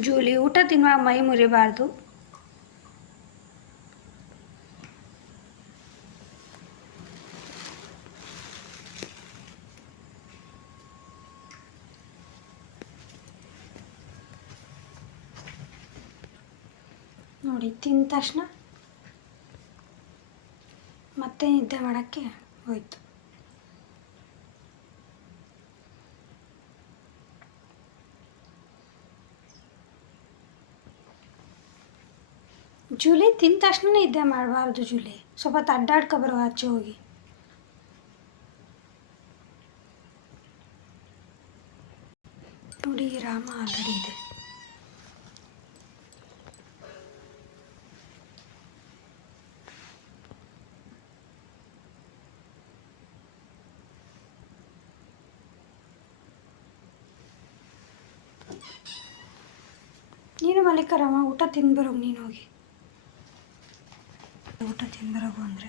Julie ಊಟ ತಿನ್ನುವ ಮೈ ಮುರಿಬಾರ್ದು. ನೋಡಿ ತಿಂದ ತಕ್ಷಣ ಮತ್ತೆ ನಿದ್ದೆ ಮಾಡೋಕ್ಕೆ ಹೋಯ್ತು. ಜೂಲಿ ತಿಂದ ತಕ್ಷಣ ನಿದ್ದೆ ಮಾಡಬಾರ್ದು ಜೂಲಿ ಸ್ವಲ್ಪ ಹೊತ್ತು ಅಡ್ಡಾಡ್ಕೊ ಬರೋ ಆಚೆ ಹೋಗಿ ನೋಡಿ ರಾಮ ಆಲ್ರೆಡಿ ಇದೆ ನೀನು ಮಲ್ಲಿಕರಮ್ಮ ಊಟ ತಿಂದ್ಬರೋಗು ನೀನು ಹೋಗಿ ಊಟ ತಿಂದ್ಬರೋಗು ಅಂದರೆ?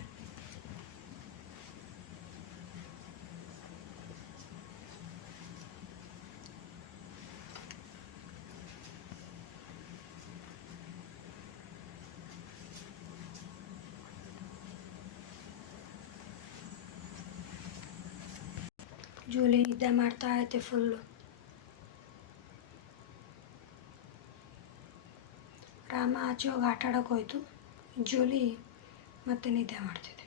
ಜೂಲಿ ನಿದ್ದೆ ಮಾಡ್ತಾ ಐತೆ ಫುಲ್ಲು. ರಾಮ ಆಚೆ ಹೋಗಿ ಆಟ ಆಡೋಕೆ ಹೋಯ್ತು. ಜೂಲಿ ಮತ್ತೆ ನಿದ್ದೆ ಮಾಡ್ತಿದ್ದೆ.